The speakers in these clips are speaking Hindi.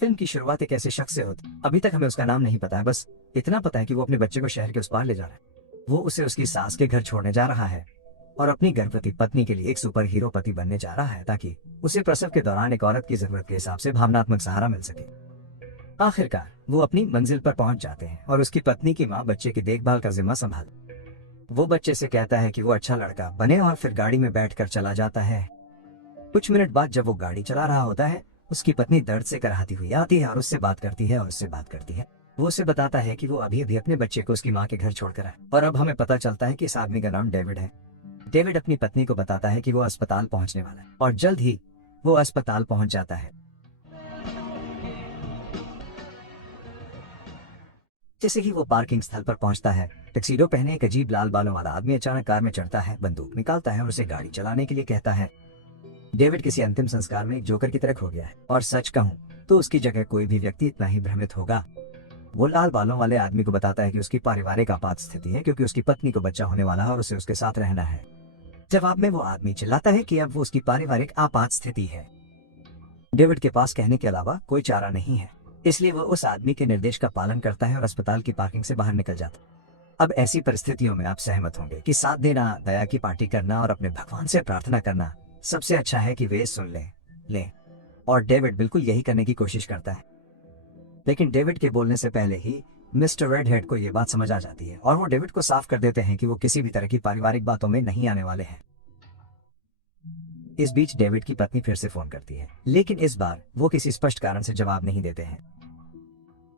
फिल्म की शुरुआत एक ऐसे शख्स से होती। अभी तक हमें उसका नाम नहीं पता है, बस इतना पता है कि वो अपने बच्चे को शहर के उस पार ले जा रहा है। वो उसे उसकी सास के घर छोड़ने जा रहा है और अपनी गर्भवती पत्नी के लिए एक सुपर हीरो पति बनने जा रहा है, ताकि उसे प्रसव के दौरान एक औरत की जरूरत के हिसाब से भावनात्मक सहारा मिल सके। आखिरकार वो अपनी मंजिल पर पहुंच जाते हैं और उसकी पत्नी की माँ बच्चे की देखभाल का जिम्मा संभाल। वो बच्चे से कहता है कि वो अच्छा लड़का बने और फिर गाड़ी में बैठकर चला जाता है। कुछ मिनट बाद जब वो गाड़ी चला रहा होता है, उसकी पत्नी दर्द से कराहती हुई आती है और उससे बात करती है वो उसे बताता है कि वो अभी अभी अपने बच्चे को उसकी माँ के घर छोड़कर आया और अब हमें पता चलता है कि इस आदमी का नाम डेविड है। डेविड अपनी पत्नी को बताता है कि वो अस्पताल पहुंचने वाला है और जल्द ही वो अस्पताल पहुंच जाता है। जैसे ही वो पार्किंग स्थल पर पहुंचता है, टक्सीडो पहने एक अजीब लाल बालों वाला आदमी अचानक कार में चढ़ता है, बंदूक निकालता है और उसे गाड़ी चलाने के लिए कहता है। डेविड किसी अंतिम संस्कार में एक जोकर की तरह खो गया है और सच कहूं तो उसकी जगह कोई भी व्यक्ति इतना ही भ्रमित होगा। वो लाल बालों वाले आदमी को बताता है कि उसकी पारिवारिक आपात स्थिति है, क्योंकि उसकी पत्नी को बच्चा होने वाला है और उसे उसके साथ रहना है। जवाब में वो आदमी चिल्लाता है कि अब वो उसकी पारिवारिक आपात स्थिति है। डेविड के पास कहने के अलावा कोई चारा नहीं है, इसलिए वो उस आदमी के निर्देश का पालन करता है और अस्पताल की पार्किंग से बाहर निकल जाता है। अब ऐसी परिस्थितियों में आप सहमत होंगे कि साथ देना, दया की पार्टी करना और अपने भगवान से प्रार्थना करना सबसे अच्छा है कि वे सुन लें। और डेविड बिल्कुल यही करने की कोशिश करता है। लेकिन डेविड के बोलने से पहले ही मिस्टर रेडहेड को यह बात समझ आ जाती है और वो डेविड को साफ कर देते हैं कि वो किसी भी तरह की पारिवारिक बातों में नहीं आने वाले हैं। इस बीच डेविड की पत्नी फिर से फोन करती है, लेकिन इस बार वो किसी स्पष्ट कारण से जवाब नहीं देते हैं।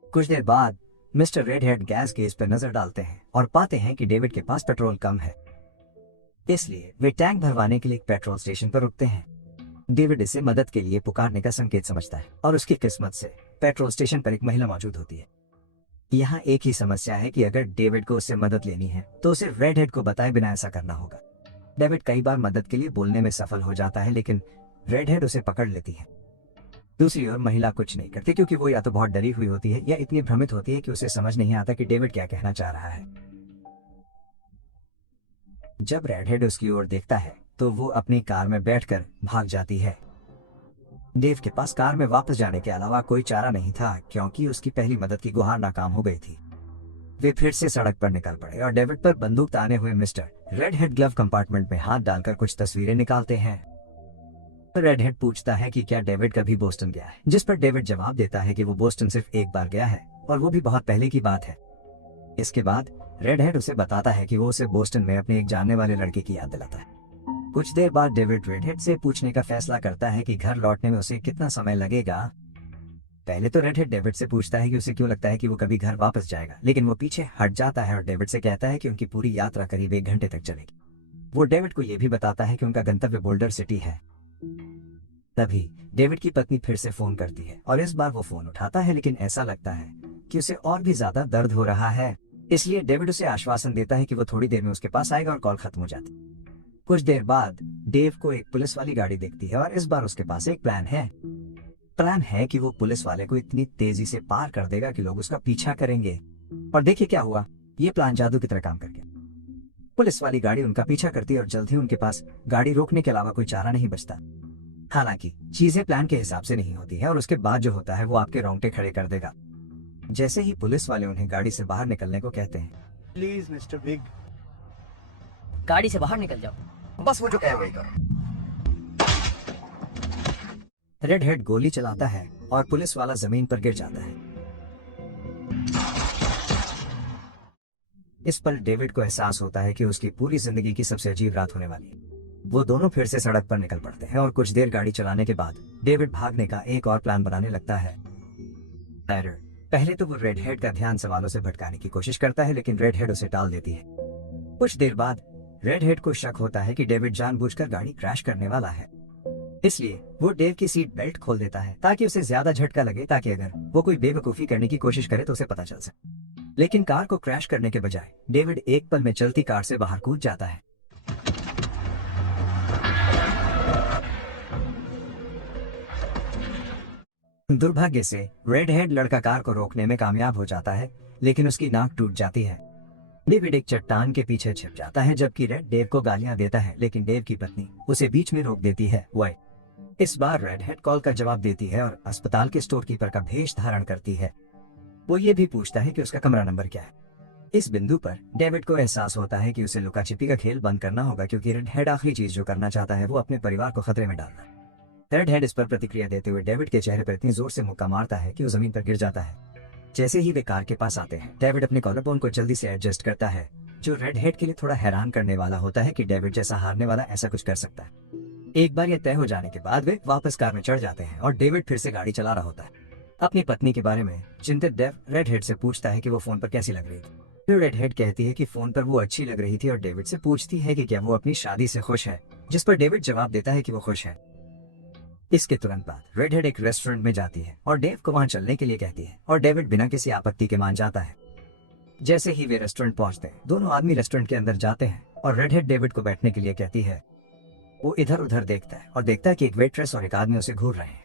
कुछ देर बाद मिस्टर रेडहेड गैस केस पर नजर डालते हैं और पाते हैं कि डेविड के पास पेट्रोल कम है, इसलिए वे टैंक भरवाने के लिए एक पेट्रोल स्टेशन पर रुकते हैं। डेविड इसे मदद के लिए पुकारने का संकेत समझता है और उसकी किस्मत से पेट्रोल स्टेशन पर एक महिला मौजूद होती है। यहाँ एक ही समस्या है कि अगर डेविड को उससे मदद लेनी है तो उसे रेडहेड को बताए बिना ऐसा करना होगा। डेविड कई बार मदद के लिए बोलने में सफल हो जाता है, लेकिन रेडहेड उसे पकड़ लेती है। दूसरी ओर महिला कुछ नहीं करती, क्योंकि वो या तो बहुत डरी हुई होती है या इतनी भ्रमित होती है कि उसे समझ नहीं आता कि डेविड क्या कहना चाह रहा है। जब रेडहेड उसकी ओर देखता है तो वो अपनी कार में बैठकर भाग जाती है। डेव के पास कार में वापस जाने के अलावा कोई चारा नहीं था, क्योंकि उसकी पहली मदद की गुहार नाकाम हो गई थी। वे फिर से सड़क पर निकल पड़े और डेविड पर बंदूक ताने हुए मिस्टर रेडहेड ग्लव कंपार्टमेंट में हाथ डालकर कुछ तस्वीरें निकालते हैं। रेडहेड पूछता है कि क्या डेविड कभी बोस्टन गया है, जिस पर डेविड जवाब देता है कि वो बोस्टन सिर्फ एक बार गया है और वो भी बहुत पहले की बात है। इसके बाद रेडहेड उसे बताता है कि वो उसे बोस्टन में अपने एक जानने वाले लड़के की याद दिलाता है। कुछ देर बाद डेविड रेडहेड से पूछने का फैसला करता है कि घर लौटने में उसे कितना समय लगेगा। पहले तो रेडहेड डेविड से पूछता है कि उसे क्यों लगता है कि वो कभी घर वापस जाएगा, लेकिन वो पीछे हट जाता है और डेविड से कहता है कि उनकी पूरी यात्रा करीब 1 घंटे तक चलेगी। वो डेविड को यह भी बताता है कि उनका गंतव्य बोल्डर सिटी है। तभी डेविड की पत्नी फिर से फोन करती है और इस बार वो फोन उठाता है, लेकिन ऐसा लगता है कि उसे और भी ज्यादा दर्द हो रहा है, इसलिए डेविड उसे आश्वासन देता है कि वो थोड़ी देर में उसके पास आएगा और कॉल खत्म हो जाती। कुछ देर बाद डेव को एक पुलिस वाली गाड़ी दिखती है और इस बार उसके पास एक प्लान है कि वो पुलिस वाले को इतनी तेजी से पार कर देगा कि लोग उसका पीछा करेंगे। और देखिए क्या हुआ, ये प्लान जादू की तरह काम कर गया। पुलिस वाली गाड़ी उनका पीछा करती है और जल्द ही उनके पास गाड़ी रोकने के अलावा कोई चारा नहीं बचता। हालांकि चीजें प्लान के हिसाब से नहीं होती है और उसके बाद जो होता है वो आपके रोंगटे खड़े कर देगा। जैसे ही पुलिस वाले उन्हें गाड़ी से बाहर निकलने को कहते हैं, प्लीज मिस्टर बिग, गाड़ी से बाहर निकल जाओ, बस वो जो कहे वही करो। रेडहेड गोली चलाता है और पुलिस वाला जमीन पर गिर जाता है। इस पर डेविड को एहसास होता है कि उसकी पूरी जिंदगी की सबसे अजीब रात होने वाली है। वो दोनों फिर से सड़क पर निकल पड़ते हैं और कुछ देर गाड़ी चलाने के बाद डेविड भागने का एक और प्लान बनाने लगता है। पहले तो वो रेडहेड का ध्यान सवालों से भटकाने की कोशिश करता है, लेकिन रेडहेड उसे टाल देती है। कुछ देर बाद रेडहेड को शक होता है कि डेविड जानबूझकर गाड़ी क्रैश करने वाला है, इसलिए वो डेव की सीट बेल्ट खोल देता है ताकि उसे ज्यादा झटका लगे, ताकि अगर वो कोई बेवकूफी करने की कोशिश करे तो उसे पता चल सके। लेकिन कार को क्रैश करने के बजाय डेविड एक पल में चलती कार से बाहर कूद जाता है। दुर्भाग्य से रेडहेड लड़का कार को रोकने में कामयाब हो जाता है, लेकिन उसकी नाक टूट जाती है। डेविड एक चट्टान के पीछे छिप जाता है, जबकि रेड डेव को गालियां देता है, लेकिन डेव की पत्नी उसे बीच में रोक देती है। इस बार रेड हेड कॉल का जवाब देती है और अस्पताल के स्टोर कीपर का भेष धारण करती है। वो ये भी पूछता है कि उसका कमरा नंबर क्या है। इस बिंदु पर डेविड को एहसास होता है कि उसे लुका छिपी का खेल बंद करना होगा, क्योंकि रेड हेड आखिरी चीज जो करना चाहता है वो अपने परिवार को खतरे में डालना। रेड हेड इस पर प्रतिक्रिया देते हुए डेविड के चेहरे पर इतनी जोर से मुक्का मारता है कि वो जमीन पर गिर जाता है। जैसे ही वे कार के पास आते हैं, डेविड अपने कॉलरबोन को जल्दी से एडजस्ट करता है, जो रेड हेड के लिए थोड़ा हैरान करने वाला होता है कि डेविड जैसा हारने वाला ऐसा कुछ कर सकता है। एक बार यह तय हो जाने के बाद वे वापस कार में चढ़ जाते हैं और डेविड फिर से गाड़ी चला रहा होता है। अपनी पत्नी के बारे में चिंतित डेव रेड हेड से पूछता है कि वो फोन पर कैसी लग रही थी। फिर रेड हेड कहती है कि फोन पर वो अच्छी लग रही थी और डेविड से पूछती है कि क्या वो अपनी शादी से खुश है, जिस पर डेविड जवाब देता है कि वो खुश है। इसके तुरंत बाद रेड हेड एक रेस्टोरेंट में जाती है और डेव को वहां चलने के लिए कहती है और डेविड बिना किसी आपत्ति के मान जाता है। जैसे ही वे रेस्टोरेंट पहुंचते हैं, दोनों आदमी रेस्टोरेंट के अंदर जाते हैं और रेड हेड डेविड को बैठने के लिए कहती है। वो इधर उधर देखता है और देखता है कि एक वेट्रेस और एक आदमी उसे घूर रहे हैं।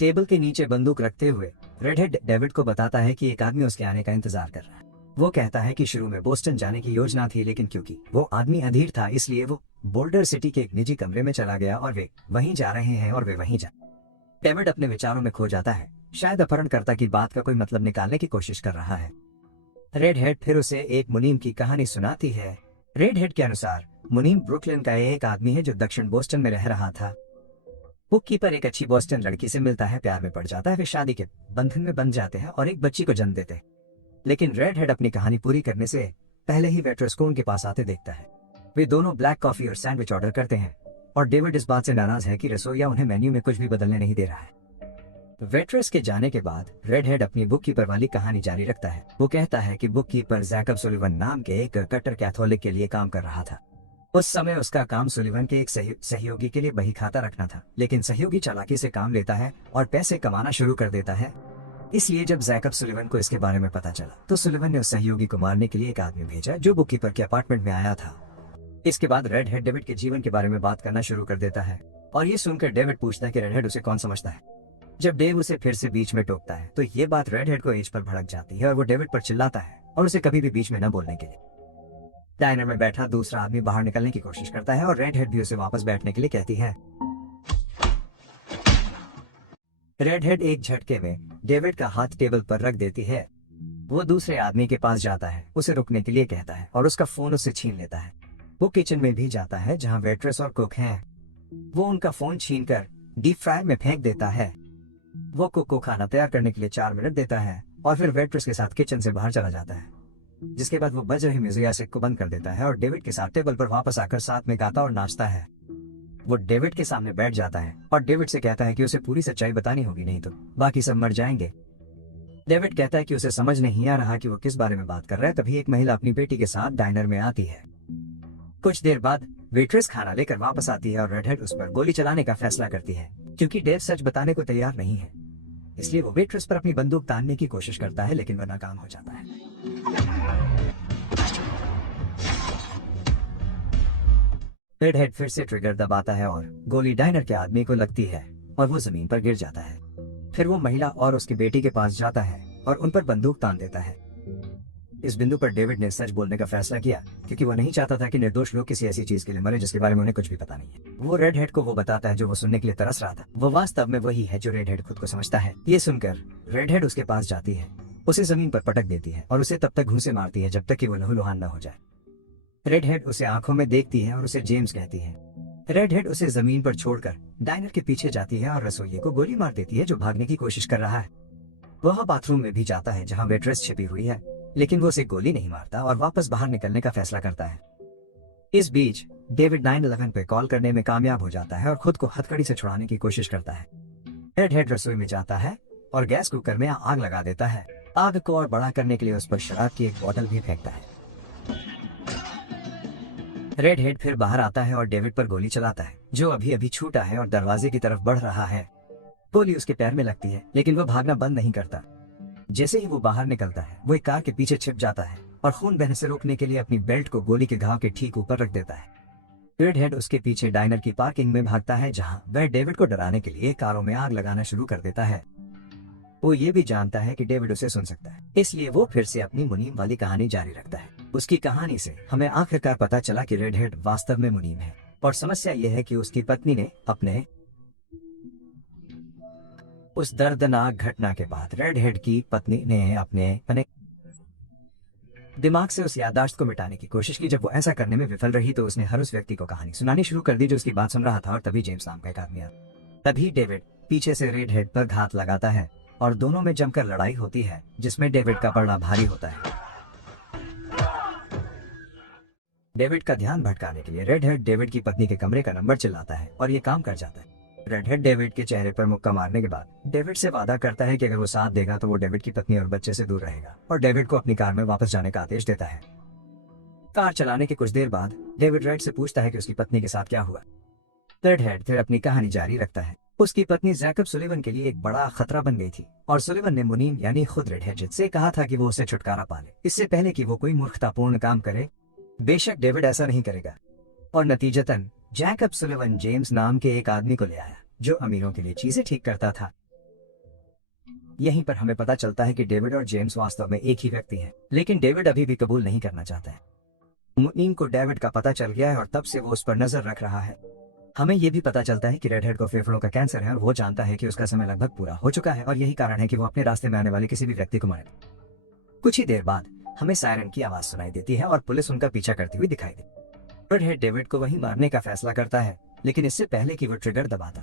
टेबल के नीचे बंदूक रखते हुए रेड हेड डेविड को बताता है कि एक आदमी उसके आने का इंतजार कर रहा है। वो कहता है कि शुरू में बोस्टन जाने की योजना थी, लेकिन क्योंकि वो आदमी अधीर था इसलिए वो बोल्डर सिटी के एक निजी कमरे में चला गया और वे वहीं जा रहे हैं और वे वहीं जा। डेविड अपने विचारों में खो जाता है, शायद अपहरणकर्ता की बात का कोई मतलब निकालने की कोशिश कर रहा है। रेड हेड फिर उसे एक मुनीम की कहानी सुनाती है। रेड हेड के अनुसार मुनीम ब्रुकलिन का एक आदमी है जो दक्षिण बोस्टन में रह रहा था। बुक कीपर एक अच्छी बोस्टन लड़की से मिलता है, प्यार में पड़ जाता है, वे शादी के बंधन में बंध जाते हैं और एक बच्ची को जन्म देते हैं। लेकिन रेड हेड अपनी कहानी पूरी करने से पहले ही वेट्रेस को उनके पास आते देखता है। वे दोनों ब्लैक कॉफी और सैंडविच ऑर्डर करते हैं और डेविड इस बात से नाराज है कि रसोइया उन्हें मेन्यू में कुछ भी बदलने नहीं दे रहा है। वेट्रेस के जाने के बाद रेड हेड अपनी बुक कीपर वाली कहानी जारी रखता है। वो कहता है कि बुक कीपर जैकब सुलिवन नाम के एक कट्टर कैथोलिक के लिए काम कर रहा था। उस समय उसका काम सुलिवन के एक सहयोगी के लिए बही खाता रखना था, लेकिन सहयोगी चालाकी से काम लेता है और पैसे कमाना शुरू कर देता है। इसलिए जब जैकब सुलिवन को इसके बारे में पता चला तो सुलिवन ने उस सहयोगी को मारने के लिए एक आदमी भेजा जो बुक कीपर के अपार्टमेंट में आया था। इसके बाद रेड हेड डेविड के जीवन के बारे में बात करना शुरू कर देता है और ये सुनकर डेविड पूछता है कि रेड हेड उसे कौन समझता है। जब डेव उसे फिर से बीच में टोकता है तो ये बात रेड हेड को एज पर भड़क जाती है और वो डेविड पर चिल्लाता है और उसे कभी भी बीच में न बोलने के लिए। डाइनर में बैठा दूसरा आदमी बाहर निकलने की कोशिश करता है और रेड हेड भी उसे वापस बैठने के लिए कहती है। रेड हेड एक झटके में डेविड का हाथ टेबल पर रख देती है। वो दूसरे आदमी के पास जाता है, उसे रुकने के लिए कहता है और उसका फोन उससे छीन लेता है। वो किचन में भी जाता है जहां वेट्रेस और कुक हैं। वो उनका फोन छीनकर डीप फ्रायर में फेंक देता है। वो कुक को खाना तैयार करने के लिए 4 मिनट देता है और फिर वेट्रेस के साथ किचन से बाहर चला जाता है, जिसके बाद वो बज रही म्यूजिक को बंद कर देता है और डेविड के साथ टेबल पर वापस आकर साथ में गाता और नाचता है। वो डेविड के सामने बैठ जाता है और डेविड से कहता है कि उसे पूरी सच्चाई बतानी होगी, नहीं तो बाकी सब मर जाएंगे। डेविड कहता है कि उसे समझ नहीं आ रहा कि वो किस बारे में बात कर रहा है। तभी एक महिला अपनी बेटी के साथ डाइनर में आती है। कुछ देर बाद वेट्रेस खाना लेकर वापस आती है और रेड हेड उस पर गोली चलाने का फैसला करती है। क्योंकि डेव सच बताने को तैयार नहीं है, इसलिए वो वेट्रेस पर अपनी बंदूक तानने की कोशिश करता है, लेकिन वह नाकाम हो जाता है। रेड हेड फिर से ट्रिगर दबाता है और गोली डाइनर के आदमी को लगती है और वो जमीन पर गिर जाता है। फिर वो महिला और उसकी बेटी के पास जाता है और उन पर बंदूक तान देता है। इस बिंदु पर डेविड ने सच बोलने का फैसला किया, क्योंकि वो नहीं चाहता था कि निर्दोष लोग किसी ऐसी चीज के लिए मरे जिसके बारे में उन्हें कुछ भी पता नहीं है। वो रेड हेड को वो बताता है जो वो सुनने के लिए तरस रहा था। वो वास्तव में वही है जो रेड हेड खुद को समझता है। ये सुनकर रेड हेड उसके पास जाती है, उसे जमीन पर पटक देती है और उसे तब तक घूंसे मारती है जब तक कि वो लहूलुहान न हो जाए। रेड हेड उसे आंखों में देखती है और उसे जेम्स कहती है। रेड हेड उसे जमीन पर छोड़कर डाइनर के पीछे जाती है और रसोइये को गोली मार देती है जो भागने की कोशिश कर रहा है। वह बाथरूम में भी जाता है जहां वेट्रेस छिपी हुई है, लेकिन वो उसे गोली नहीं मारता और वापस बाहर निकलने का फैसला करता है। इस बीच डेविड 911 पे कॉल करने में कामयाब हो जाता है और खुद को हथकड़ी से छुड़ाने की कोशिश करता है। रेड हेड रसोई में जाता है और गैस कुकर में आग लगा देता है। आग को और बड़ा करने के लिए उस पर शराब की एक बोतल भी फेंकता है। रेड हेड फिर बाहर आता है और डेविड पर गोली चलाता है, जो अभी अभी छूटा है और दरवाजे की तरफ बढ़ रहा है। गोली उसके पैर में लगती है, लेकिन वह भागना बंद नहीं करता। जैसे ही वो बाहर निकलता है, वो एक कार के पीछे छिप जाता है और खून बहने से रोकने के लिए अपनी बेल्ट को गोली के घाव के ठीक ऊपर रख देता है। रेड हेड उसके पीछे डाइनर की पार्किंग में भागता है, जहां वह डेविड को डराने के लिए कारों में आग लगाना शुरू कर देता है। वो ये भी जानता है कि डेविड उसे सुन सकता है, इसलिए वो फिर से अपनी मुनीम वाली कहानी जारी रखता है। उसकी कहानी से हमें आखिरकार पता चला कि रेड हेड वास्तव में मुनीम है और समस्या यह है कि उसकी पत्नी ने अपने उस दर्दनाक घटना के बाद रेडहेड की पत्नी ने अपने दिमाग से उस याददाश्त को मिटाने की कोशिश की। जब वो ऐसा करने में विफल रही तो उसने हर उस व्यक्ति को कहानी सुनानी शुरू कर दी जो उसकी बात सुन रहा था, और तभी जेम्स नाम का एक आदमी आया। तभी डेविड पीछे से रेडहेड पर घात लगाता है और दोनों में जमकर लड़ाई होती है, जिसमें डेविड का पड़ना भारी होता है। डेविड का ध्यान भटकाने के लिए रेडहेड डेविड की पत्नी के कमरे का नंबर चिल्लाता है और ये काम कर जाता है। रेडहेड डेविड के चेहरे पर मुक्का मारने के बाद डेविड से वादा करता है कि अगर वो साथ देगा तो वो डेविड की पत्नी और बच्चे से दूर रहेगा, और डेविड को अपनी कार में वापस जाने का आदेश देता है। कार चलाने के कुछ देर बाद डेविड रेड से पूछता है कि उसकी पत्नी के साथ क्या हुआ। रेडहेड फिर अपनी कहानी जारी रखता है। उसकी पत्नी जैकब सुलिवन के लिए एक बड़ा खतरा बन गई थी, और सुलिवन ने मुनीम यानी खुद रेडहेड से कहा था कि वो उसे छुटकारा पा ले, इससे पहले कि वो कोई मूर्खतापूर्ण काम करे। बेशक डेविड ऐसा नहीं करेगा, और नतीजतन जैकब सुलिवन जेम्स नाम के एक आदमी को ले आया जो अमीरों के लिए चीजें ठीक करता था। यहीं पर हमें पता चलता है कि डेविड और जेम्स वास्तव में एक ही व्यक्ति हैं, लेकिन डेविड अभी भी कबूल नहीं करना चाहता है। मुनीम को डेविड का पता चल गया है और तब से वो उस पर नजर रख रहा है। हमें यह भी पता चलता है कि रेडहेड को फेफड़ों का कैंसर है और वो जानता है कि उसका समय लगभग पूरा हो चुका है, और यही कारण है कि वो अपने रास्ते में आने वाले किसी भी व्यक्ति को मारे। कुछ ही देर बाद हमें सायरन की आवाज सुनाई देती है और पुलिस उनका पीछा करती हुई दिखाई देती है। रेडहेड डेविड को वहीं मारने का फैसला करता है, लेकिन इससे पहले कि वो ट्रिगर दबाता।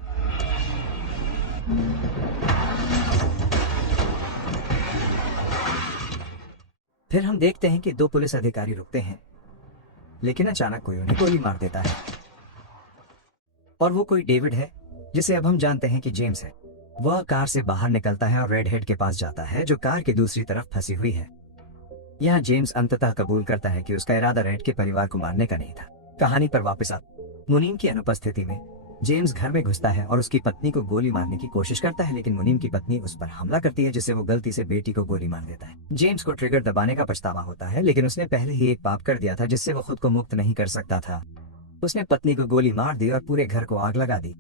फिर हम देखते हैं कि दो पुलिस अधिकारी रुकते हैं, लेकिन अचानक कोई उन्हें गोली मार देता है, और वो कोई डेविड है जिसे अब हम जानते हैं कि जेम्स है। वह कार से बाहर निकलता है और रेडहेड के पास जाता है जो कार की दूसरी तरफ फंसी हुई है। यहाँ जेम्स अंततः कबूल करता है कि उसका इरादा रेड के परिवार को मारने का नहीं था। कहानी पर वापस आते मुनीम की अनुपस्थिति में जेम्स घर में घुसता है और उसकी पत्नी को गोली मारने की कोशिश करता है, लेकिन मुनीम की पत्नी उस पर हमला करती है, जिससे वो गलती से बेटी को गोली मार देता है। जेम्स को ट्रिगर दबाने का पछतावा होता है, लेकिन उसने पहले ही एक पाप कर दिया था जिससे वो खुद को मुक्त नहीं कर सकता था। उसने पत्नी को गोली मार दी और पूरे घर को आग लगा दी।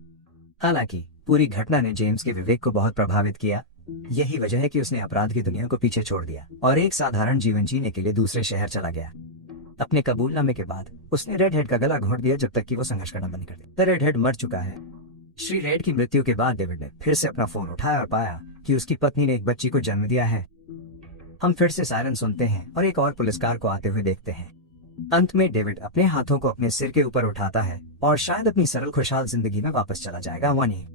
हालांकि पूरी घटना ने जेम्स के विवेक को बहुत प्रभावित किया। यही वजह है कि उसने अपराध की दुनिया को पीछे छोड़ दिया और एक साधारण जीवन जीने के लिए दूसरे शहर चला गया। अपने कबूलनामे के बाद उसने रेडहेड का गला घोंट दिया जब तक कि वो संघर्ष करना बंद कर दे। रेडहेड मर चुका है। श्री रेड की मृत्यु के बाद डेविड ने फिर से अपना फोन उठाया और पाया कि उसकी पत्नी ने एक बच्ची को जन्म दिया है। हम फिर से सायरन सुनते हैं और एक और पुलिसकार को आते हुए देखते हैं। अंत में डेविड अपने हाथों को अपने सिर के ऊपर उठाता है और शायद अपनी सरल खुशहाल जिंदगी में वापस चला जाएगा। वहीं